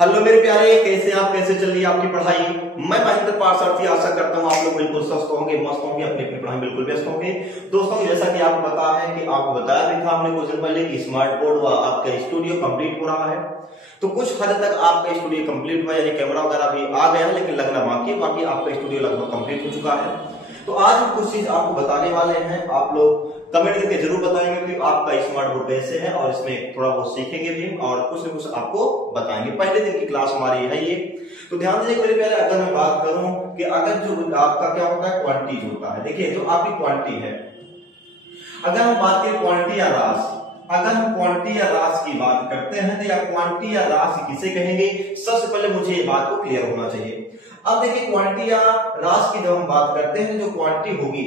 Hello मेरे प्यारे, कैसे आप? कैसे चल रही है आपकी पढ़ाई? मैं महेंद्र पारसारथी आशा करता हूँ आप लोग बिल्कुल स्वस्थ होंगे, मस्त होंगे, अपनी अपनी पढ़ाई बिल्कुल व्यस्त होंगे। दोस्तों, जैसा कि आपको पता है कि आपको बताया भी था हमने कुछ दिन पहले कि स्मार्ट बोर्ड व आपका स्टूडियो कंप्लीट हो रहा है। तो कुछ हद तक आपका स्टूडियो कंप्लीट हुआ, यानी कैमरा वगैरह भी आ गया है, लेकिन लगना बाकी आपका स्टूडियो लगभग कंप्लीट हो चुका है। तो आज हम कुछ चीज आपको बताने वाले हैं, आप लोग कमेंट करके जरूर बताएंगे कि आपका स्मार्ट बोर्ड कैसे है, और इसमें थोड़ा बहुत सीखेंगे भी और कुछ न कुछ आपको बताएंगे। पहले दिन की क्लास हमारी है ये, तो ध्यान दीजिए मेरे प्यारे। अगर मैं बात करूं कि अगर जो आपका क्या होता है, क्वांटिटी होता है, देखिए जो आपकी क्वांटिटी है, अगर हम बात करें क्वांटिटी या राशि, अगर हम क्वांटिटी या राशि की बात करते हैं तो या क्वांटिटी या राशि किसे कहेंगे, सबसे पहले मुझे ये बात को क्लियर होना चाहिए। अब देखिए क्वांटिटी या राशि की जब हम बात करते हैं, जो क्वांटिटी होगी,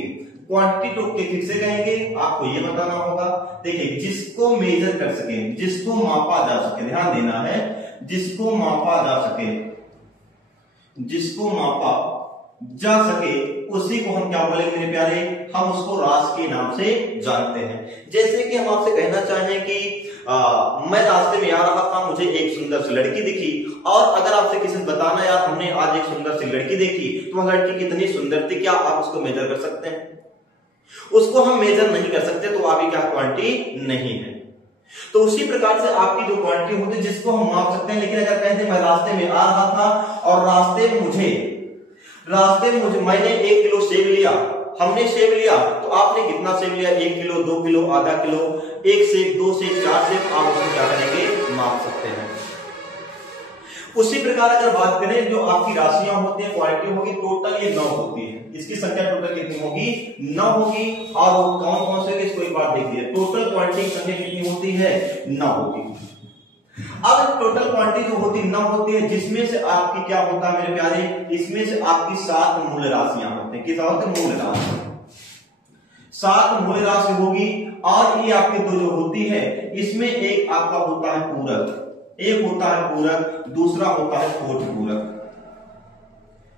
क्वांटिटी तो किसे कहेंगे आपको ये बताना होगा। देखिए जिसको मेजर कर सके, जिसको मापा जा सके, ध्यान देना है, जिसको मापा जा सके, जिसको मापा जा सके उसी को हम क्या बोलेंगे मेरे प्यारे, हम उसको राशि के नाम से जानते हैं। जैसे कि हम आपसे कहना चाहें कि मैं रास्ते में आ रहा था, मुझे एक सुंदर सी लड़की दिखी, और अगर आपसे किसी से बताना यार हमने आज एक सुंदर सी लड़की देखी, तो वह लड़की कितनी सुंदर थी, क्या आप उसको मेजर कर सकते हैं? उसको हम मेजर नहीं कर सकते, तो आपकी क्या क्वांटिटी नहीं है। तो उसी प्रकार से आपकी जो क्वांटिटी होती है जिसको हम माप सकते हैं। लेकिन अगर कहते मैं रास्ते में आ रहा था और रास्ते में मुझे मैंने 1 किलो सेब लिया, हमने सेब लिया, तो आपने कितना सेब लिया, 1 किलो, 2 किलो, आधा किलो, 1 सेब, 2 सेब, 4 सेब, आप उसको क्या करेंगे, माप सकते हैं। उसी प्रकार अगर बात करें जो आपकी राशियां होती है, क्वांटिटी होगी, टोटल ये 9 होती है। इसकी संख्या टोटल कितनी होगी, 9 होगी। और वो कौन कौन से, इसको एक बार देखिए, टोटल क्वांटिटी की संख्या कितनी होती है, 9 होती है। अब टोटल क्वांटिटी जो होती 9 होती है, जिसमें से आपकी क्या होता है मेरे प्यारे, इसमें से आपकी 7 मूल राशियां होती है। कितना होता है, मूल राशि, 7 मूल राशि होगी। और ये आपकी दो जो होती है, इसमें एक आपका होता है पूरक, एक होता है पूरक, दूसरा होता है कोट पूरक।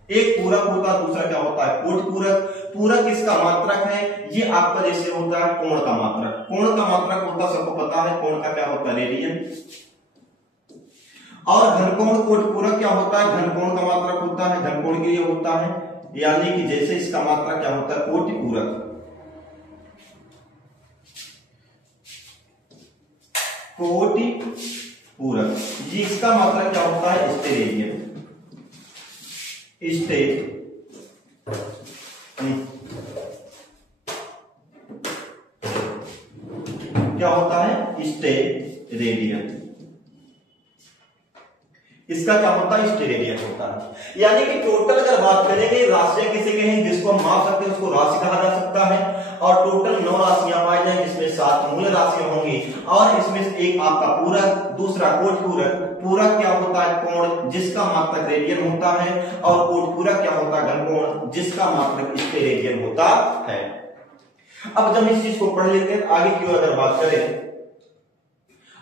एक पूरक होता है, दूसरा क्या होता है, कोट पूरक। पूरक इसका मात्रक है, ये आपका जैसे होता है कोण का मात्रक। कोण का मात्रक होता है, सबको पता है, कोण का क्या होता है, रेडियन। और घनकोण कोट पूरक क्या होता है, घनकोण का मात्रक होता है, घनकोण के लिए होता है, यानी कि जैसे इसका मात्रक क्या होता है, कोटि पूरक। कोटि पूरक, ये इसका मात्रक क्या होता है, स्टेरेडियन। क्या होता है, स्टेरेडियन। इसका क्या होता है, स्टेरेडियन होता है। यानी कि टोटल अगर बात करेंगे, राशियां किसे कहेंगे, जिसको हम माप सकते हैं उसको राशि कहा जा सकता है। और टोटल 9 राशियां पाई जाएंगी, जिसमें 7 मूल राशियां होंगी, और इसमें से एक आपका पूरक, दूसरा कोट पूरक। पूरक क्या होता है, कोण, जिसका मात्रक रेडियन होता है, और कोट पूरक क्या होता है, घनकोण, जिसका मात्रक स्टेरेडियन होता है। अब जब इस चीज को पढ़ लेते हैं, आगे की ओर अगर बात करें,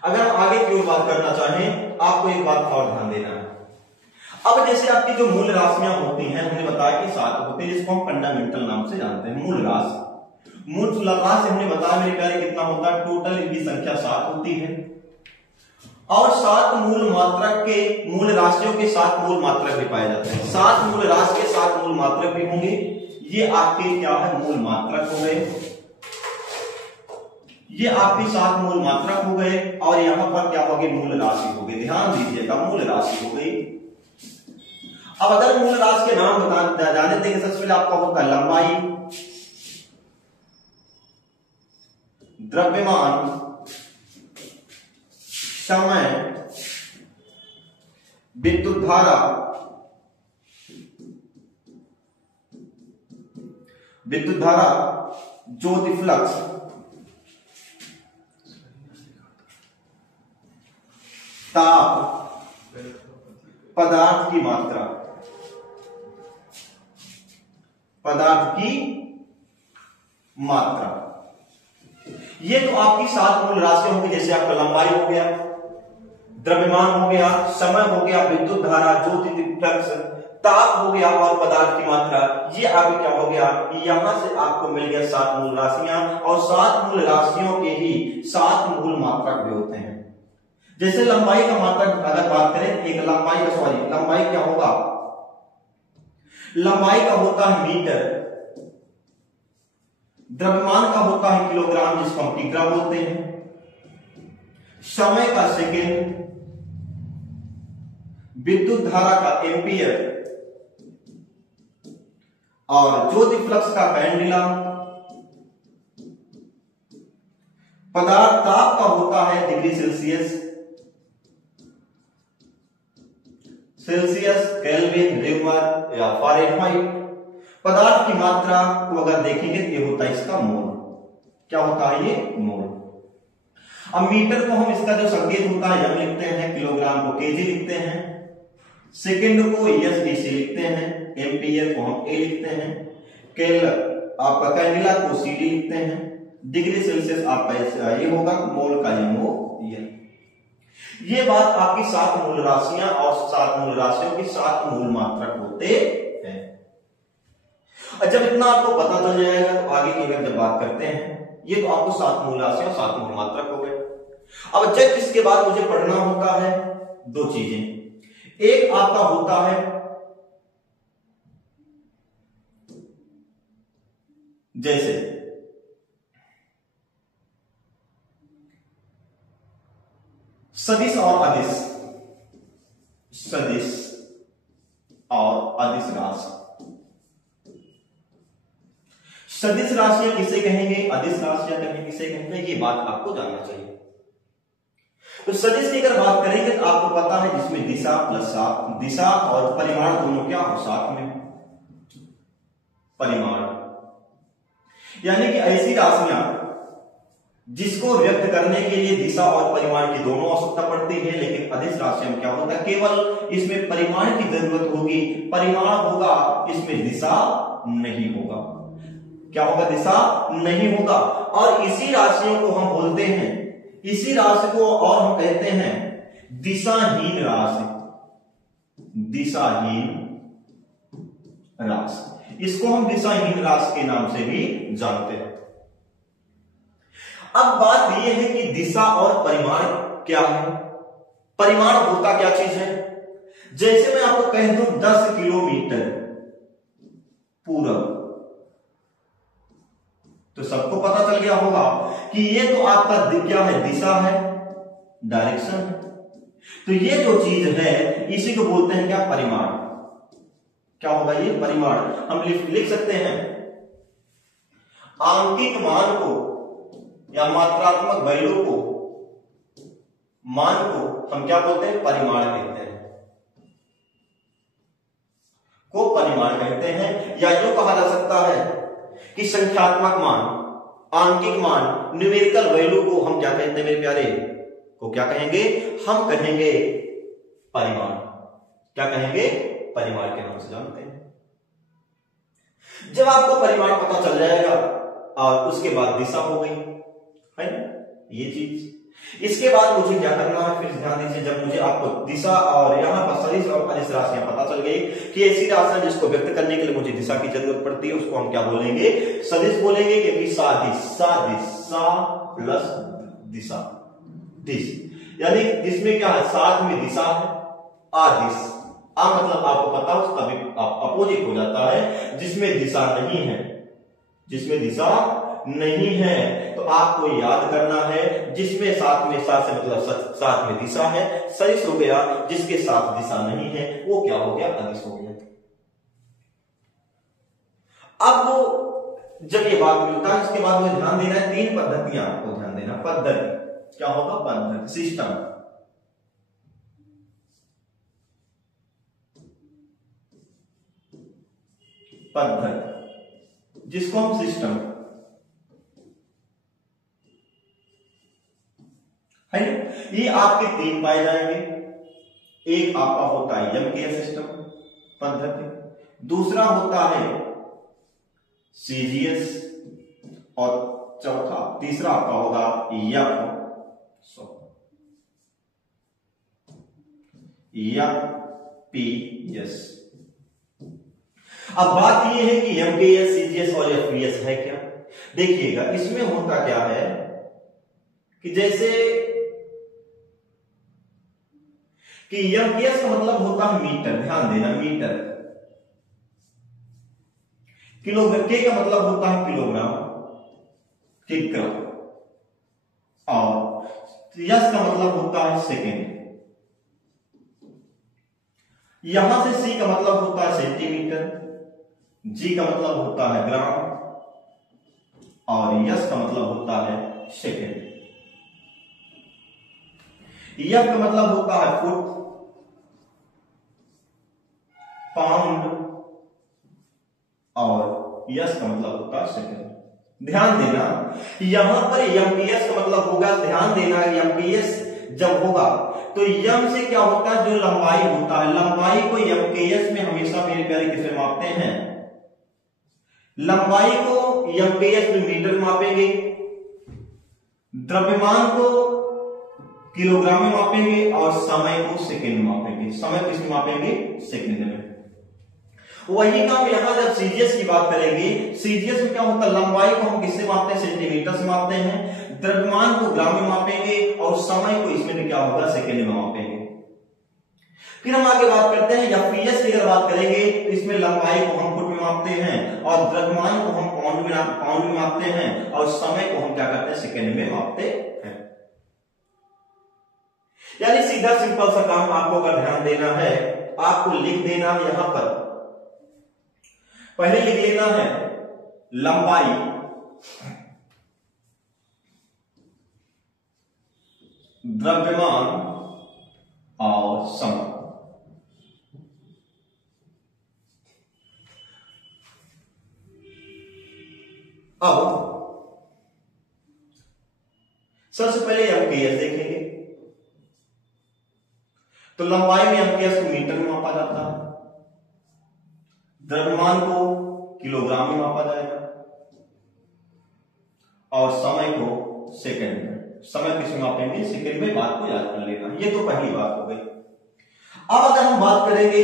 अगर हम आगे की ओर बात करना चाहें, आपको एक बात और ध्यान देना है। अब जैसे आपकी जो मूल राशियां होती हैं, हमने बताया कि 7 होती है, जिसको हम फंडामेंटल नाम से जानते हैं, मूल राशि। मूल राशि हमने बताया मेरे प्यारे कितना होता है, टोटल इनकी संख्या 7 होती है। और 7 मूल मात्रक के, मूल राशियों के 7 मूल मात्रक भी पाए जाते हैं। 7 मूल राशि के 7 मूल मात्रक भी होंगे। ये आपके क्या है, मूल मात्रक हो गए, ये आपके 7 मूल मात्रक हो गए। और यहां पर क्या हो गई, मूल राशि हो गई। ध्यान दीजिएगा, मूल राशि हो गई। अब अगर मूल राशि के नाम जाने देंगे, सबसे पहले आपका होता है लंबाई, द्रव्यमान, समय, विद्युत धारा, ज्योति फ्लक्स, ताप, पदार्थ की मात्रा, ये तो आपकी 7 मूल राशियां होंगी। जैसे आपका लंबाई हो गया, द्रव्यमान हो गया, समय हो गया, विद्युत धारा, ज्योति फ्लक्स, ताप हो गया, और पदार्थ की मात्रा। ये आगे क्या हो गया, यहां से आपको मिल गया 7 मूल राशियां। और 7 मूल राशियों के ही 7 मूल मात्रक भी होते हैं। जैसे लंबाई का मात्रक अगर बात करें, एक लंबाई क्या होगा, लंबाई का होता है मीटर, द्रव्यमान का होता है किलोग्राम जिसको हम टीग्रा बोलते हैं, समय का सेकेंड, विद्युत धारा का एम्पियर और ज्योति फ्लक्स का कैंडिला, पदार्थ ताप का होता है डिग्री सेल्सियस, केल्विन, रिक्टर या फारेनहाइट। पदार्थ की मात्रा को अगर देखेंगे तो ये होता है इसका मोल। क्या होता है ये? मोल। अब मीटर को हम इसका जो संकेत होता है एम लिखते हैं, किलोग्राम को केजी लिखते हैं, सेकंड को एसडीसी लिखते हैं, एम्पियर को हम ए लिखते हैं, केल आपका कैंडिला को सीडी लिखते हैं, डिग्री सेल्सियस आपका ये होगा, मोल का एमओ ये। ये बात आपकी 7 मूल राशियां और 7 मूल राशियों की 7 मूल मात्रक होते हैं। और जब इतना आपको पता चल जाएगा तो आगे की अगर जब बात करते हैं, ये तो आपको 7 मूल राशियां 7 मूल मात्रक हो गए। अब जब इसके बाद मुझे पढ़ना होता है 2 चीजें। एक आपका होता है जैसे सदिश और अदिश, सदिश और अदिश राशि। सदिश राशियां किसे कहेंगे, अदिश राशियां किसे कहेंगे, ये बात आपको जानना चाहिए। तो सदिश की अगर बात करेंगे तो आपको पता है जिसमें दिशा प्लस साथ, दिशा और परिमाण दोनों क्या हो, साथ में परिमाण, यानी कि ऐसी राशियां जिसको व्यक्त करने के लिए दिशा और परिमाण की दोनों आवश्यकता पड़ती है। लेकिन अदिश राशियों में क्या होता है, केवल इसमें परिमाण की जरूरत होगी, परिमाण होगा, इसमें दिशा नहीं होगा। क्या होगा, दिशा नहीं होगा। और इसी राशियों को हम बोलते हैं, इसी राशि को और हम कहते हैं दिशाहीन राशि, दिशाहीन राशि। इसको हम दिशाहीन राशि के नाम से भी जानते हैं। अब बात यह है कि दिशा और परिमाण क्या है। परिमाण होता क्या चीज है, जैसे मैं आपको कह दूं 10 किलोमीटर पूरब, तो सबको पता चल गया होगा कि ये तो आपका क्या है, दिशा है, डायरेक्शन है। तो ये जो चीज है इसी को बोलते हैं क्या, परिमाण। क्या होगा ये, परिमाण। हम लिख सकते हैं आंकिक मान को या मात्रात्मक वैल्यू को, मान को हम क्या बोलते हैं, परिमाण कहते हैं, को परिमाण कहते हैं। या यूं कहा जा सकता है कि संख्यात्मक मान, आंकिक मान, न्यूमेरिकल वैल्यू को हम क्या कहते हैं मेरे प्यारे, को क्या कहेंगे, हम कहेंगे परिमाण। क्या कहेंगे, परिमाण के नाम से जानते हैं। जब आपको परिमाण पता चल जाएगा और उसके बाद दिशा हो गई है ये चीज। इसके बाद मुझे क्या करना है, फिर ध्यान दीजिए, जब मुझे आपको दिशा और यहां पर सदिश और अदिश राशियां पता चल गई कि ऐसी राशियां जिसको व्यक्त करने के लिए मुझे दिशा की जरूरत पड़ती है, उसको हम क्या बोलेंगे, सदिश बोलेंगे। क्योंकि सादिश, सादिश, सा प्लस दिशा, दिश, यानी जिसमें क्या है, साथ में दिशा है, आदिश, आ मतलब आपको पता है उसका भी अपोजिट हो जाता है, जिसमें दिशा नहीं है, जिसमें दिशा नहीं है। तो आपको याद करना है जिसमें साथ में, साथ से मतलब साथ में दिशा है, सदिश हो गया, जिसके साथ दिशा नहीं है वो क्या हो गया, अदिश हो गया। अब जब ये बात मिलता है इसके बाद मुझे ध्यान देना है 3 पद्धतियां, आपको ध्यान देना, पद्धति क्या होगा, पद्धति, सिस्टम। पद्धति जिसको हम सिस्टम है, ये आपके 3 पाए जाएंगे। एक आपका होता है यमकीय सिस्टम पद्धति, दूसरा होता है सीजीएस और चौथा तीसरा आपका होगा एफपीएस। अब बात यह है कि एमकेएस, सीजीएस और एफपीएस है क्या। देखिएगा इसमें होता क्या है कि जैसे कि एमपीएस का मतलब होता है मीटर, ध्यान देना मीटर, किलोग्राम, के का मतलब होता है किलोग्राम, किलोग्राम, और यस का मतलब होता है सेकेंड, यहां से सी का मतलब होता है सेंटीमीटर, जी का मतलब होता है ग्राम, और यस का मतलब होता है सेकेंड, एफ का मतलब होता है फुट, पाउंड, और यस का मतलब होता है सेकेंड। ध्यान देना यहां पर एमपीएस का मतलब होगा, ध्यान देना एमपीएस जब होगा तो एम से क्या होता है, जो लंबाई होता है, लंबाई को एमकेएस में हमेशा मेरे प्यारे किससे मापते हैं, लंबाई को एमकेएस में मीटर में मापेंगे, द्रव्यमान को किलोग्राम में मापेंगे, और समय को सेकंड में मापेंगे। समय को इसमें मापेंगे सेकंड में। वही काम यहां जब सीजीएस की बात करेंगे, सीजीएस में क्या होता है, लंबाई को हम किससे मापते हैं, सेंटीमीटर से मापते हैं, द्रव्यमान को ग्राम में मापेंगे, और समय को इसमें भी क्या होगा, सेकंड में मापेंगे। फिर हम आगे बात करते हैं एफपीएस की अगर बात करेंगे तो इसमें लंबाई को हम फुट में मापते हैं, और द्रव्यमान को हम पाउंड में मापते हैं, और समय को हम क्या करते हैं, सेकंड में मापते हैं। यानी सीधा सिंपल सा काम आपको अगर ध्यान देना है, आपको लिख देना है, यहां पर पहले लिख लेना है लंबाई द्रव्यमान और समय। अब सबसे पहले एमकेएस देखेंगे, तो लंबाई में एमकेएस को मीटर में मापा जाता है, द्रव्यमान को किलोग्राम में मापा जाएगा, और समय को सेकंड में। समय किस में मापेंगे, सेकंड में। बात को याद कर लेना, ये तो पहली बात हो गई। अब अगर हम बात करेंगे,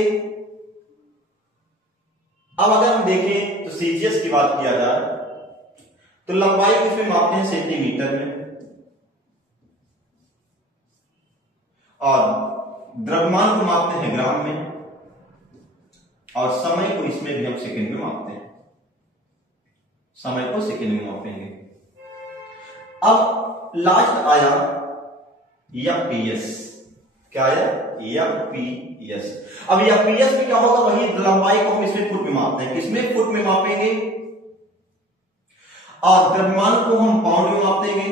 अब अगर हम देखें तो सीजीएस की बात किया जाए तो लंबाई को इसमें मापते हैं सेंटीमीटर में, और द्रव्यमान को मापते हैं ग्राम में, और समय को इसमें भी हम सेकंड में मापते हैं, समय को सेकंड में मापेंगे। अब लास्ट आया एफपीएस, क्या आया, एफपीएस। अब एफपीएस में क्या होगा, वही लंबाई को हम इसमें फुट में मापते हैं, किसमें, फुट में मापेंगे, और द्रव्यमान को हम पाउंड में मापेंगे,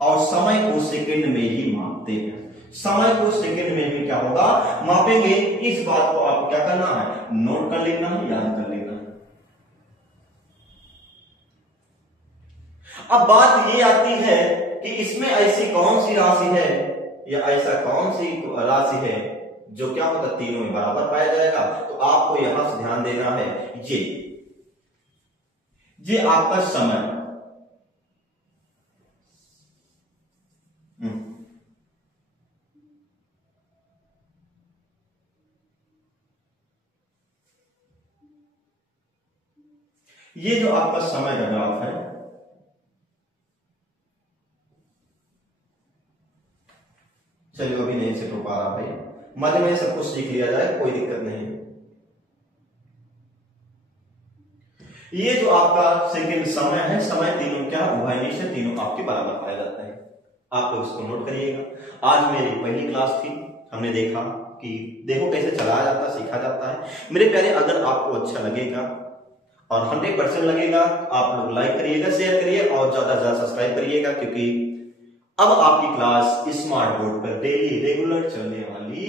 और समय को सेकंड में ही मापते हैं। समय को सेकंड में भी क्या होगा, मापेंगे। इस बात को आप क्या करना है, नोट कर लेना है, याद कर लेना है। अब बात ये आती है कि इसमें ऐसी कौन सी राशि है, या ऐसा कौन सी राशि है जो क्या होता, तीनों में बराबर पाया जाएगा। तो आपको यहां से ध्यान देना है, ये आपका समय, ये जो आपका समय का ग्राफ है, चलिए अभी नहीं से तो पा रहा भाई, मध्य में सब कुछ सीख लिया जाए, कोई दिक्कत नहीं। ये जो आपका सेकंड समय है, समय तीनों क्या उभयनिष्ठ से तीनों आपके बराबर पाए जाते हैं। आप लोग इसको नोट करिएगा। आज मेरी पहली क्लास थी, हमने देखा कि देखो कैसे चलाया जाता, सीखा जाता है। मेरे प्यारे, अगर आपको अच्छा लगेगा और 100% लगेगा, आप लोग लाइक करिएगा, शेयर करिए, और ज्यादा से ज्यादा सब्सक्राइब करिएगा, क्योंकि अब आपकी क्लास स्मार्ट बोर्ड पर डेली रेगुलर चलने वाली